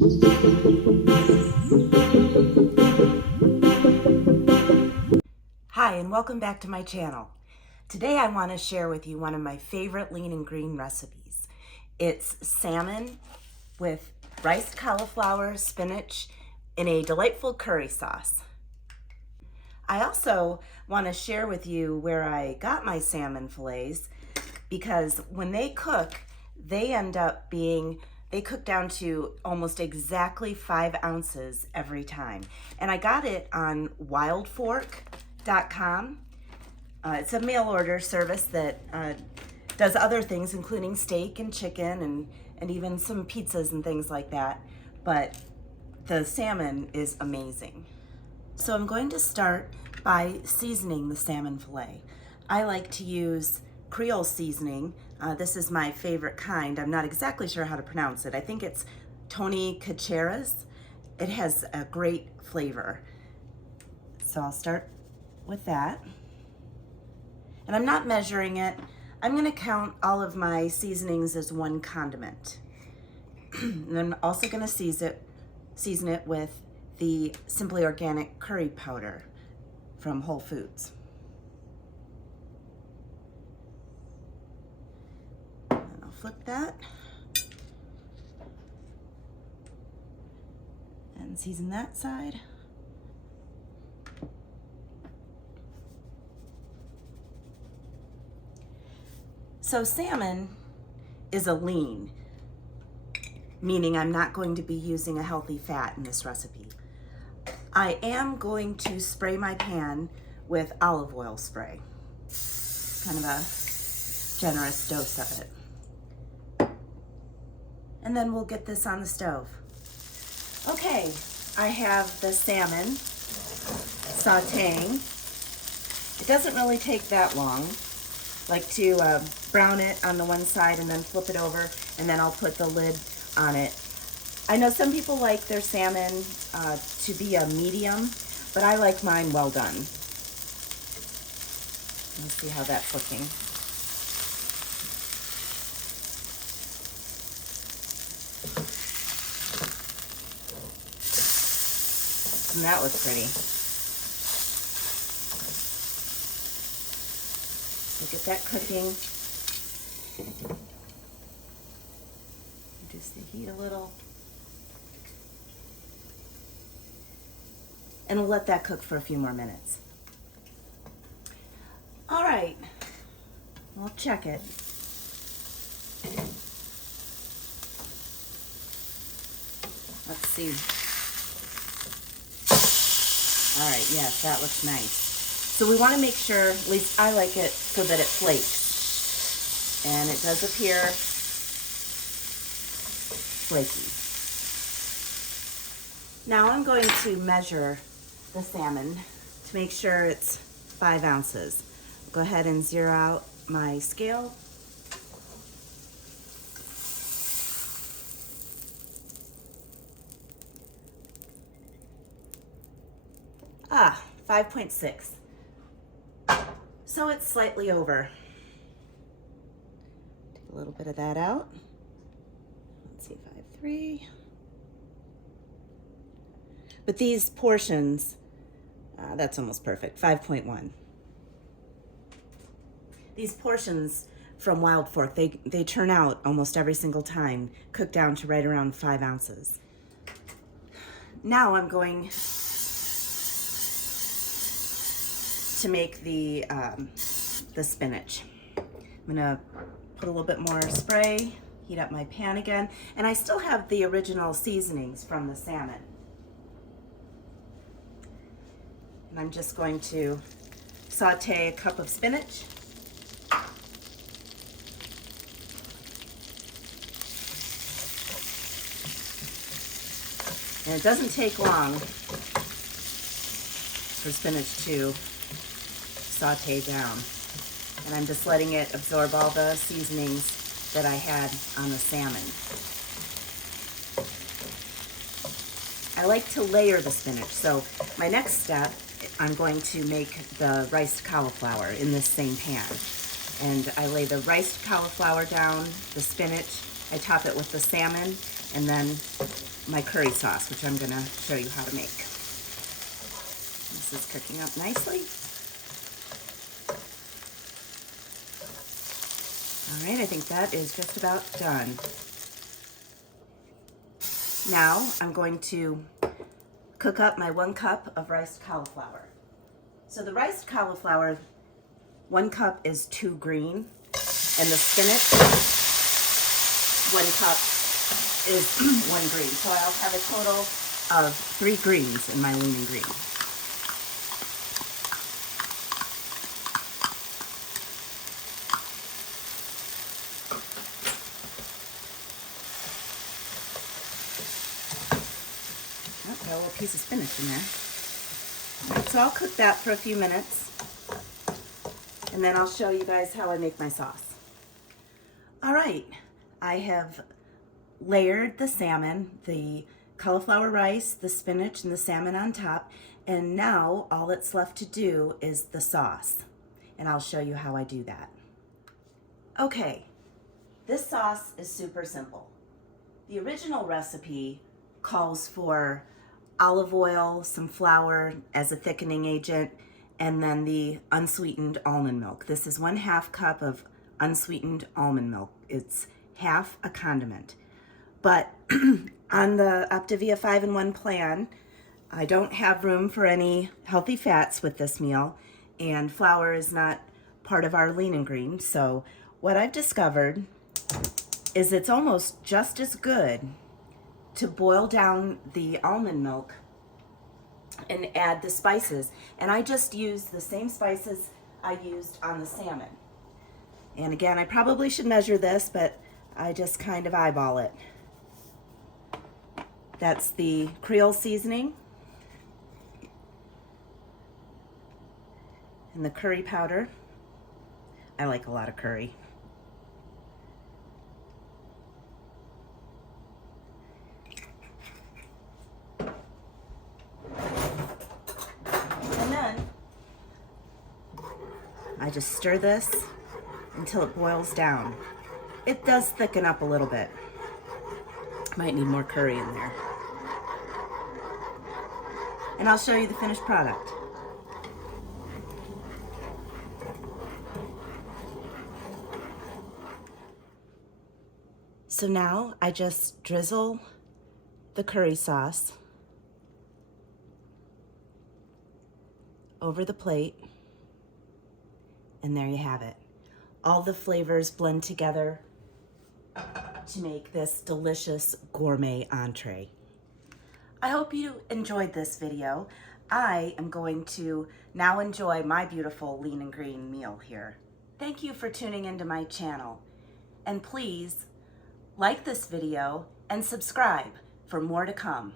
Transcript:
Hi, and welcome back to my channel. Today I want to share with you one of my favorite lean and green recipes. It's salmon with riced cauliflower, spinach, in a delightful curry sauce. I also want to share with you where I got my salmon fillets, because when they cook, they end up being, they cook down to almost exactly 5 ounces every time. And I got it on wildfork.com. It's a mail order service that does other things, including steak and chicken and even some pizzas and things like that. But the salmon is amazing. So I'm going to start by seasoning the salmon fillet. I like to use Creole seasoning. This is my favorite kind. I'm not exactly sure how to pronounce it. I think it's Tony Cacheras. It has a great flavor. So I'll start with that. And I'm not measuring it. I'm gonna count all of my seasonings as one condiment. And I'm also gonna season it with the Simply Organic curry powder from Whole Foods. And I'll flip that and season that side. So salmon is a lean, meaning I'm not going to be using a healthy fat in this recipe. I am going to spray my pan with olive oil spray, kind of a generous dose of it. And then we'll get this on the stove. Okay, I have the salmon sauteing. It doesn't really take that long. I like to brown it on the one side and then flip it over, and then I'll put the lid on it. I know some people like their salmon to be a medium, but I like mine well done. Let's see how that's looking. And that looks pretty. So get that cooking. Reduce the heat a little. And we'll let that cook for a few more minutes. All right, we'll check it. Let's see. All right, yes, that looks nice. So we want to make sure, at least I like it, so that it flakes. And it does appear flaky. Now I'm going to measure the salmon to make sure it's 5 ounces. I'll go ahead and zero out my scale. Ah, 5.6. So it's slightly over. Take a little bit of that out. Let's see, 5.3. But these portions, that's almost perfect, 5.1. These portions from Wild Fork, they turn out almost every single time, cooked down to right around 5 ounces. Now I'm going to make the spinach. I'm gonna put a little bit more spray, heat up my pan again, and I still have the original seasonings from the salmon. And I'm just going to saute a cup of spinach. And it doesn't take long for spinach to saute down. And I'm just letting it absorb all the seasonings that I had on the salmon. I like to layer the spinach. So my next step, I'm going to make the riced cauliflower in this same pan. And I lay the riced cauliflower down, the spinach, I top it with the salmon, and then my curry sauce, which I'm gonna show you how to make. This is cooking up nicely. All right, I think that is just about done. Now I'm going to cook up my 1 cup of riced cauliflower. So the riced cauliflower, 1 cup is 2 green, and the spinach, 1 cup is 1 green. So I'll have a total of 3 greens in my lean and green. Oh, got a little piece of spinach in there. All right, so I'll cook that for a few minutes, and then I'll show you guys how I make my sauce. All right, I have layered the salmon, the cauliflower rice, the spinach, and the salmon on top, and now all that's left to do is the sauce, and I'll show you how I do that. Okay, this sauce is super simple. The original recipe calls for olive oil, some flour as a thickening agent, and then the unsweetened almond milk. This is 1/2 cup of unsweetened almond milk. It's half a condiment. But on the Optavia 5-in-1 plan, I don't have room for any healthy fats with this meal, and flour is not part of our lean and green. So what I've discovered is it's almost just as good to boil down the almond milk and add the spices. And I just used the same spices I used on the salmon. And again, I probably should measure this, but I just kind of eyeball it. That's the Creole seasoning and the curry powder. I like a lot of curry. And then I just stir this until it boils down. It does thicken up a little bit. Might need more curry in there. And I'll show you the finished product. So now I just drizzle the curry sauce over the plate, and there you have it. All the flavors blend together to make this delicious gourmet entree. I hope you enjoyed this video. I am going to now enjoy my beautiful lean and green meal here. Thank you for tuning into my channel. And please like this video and subscribe for more to come.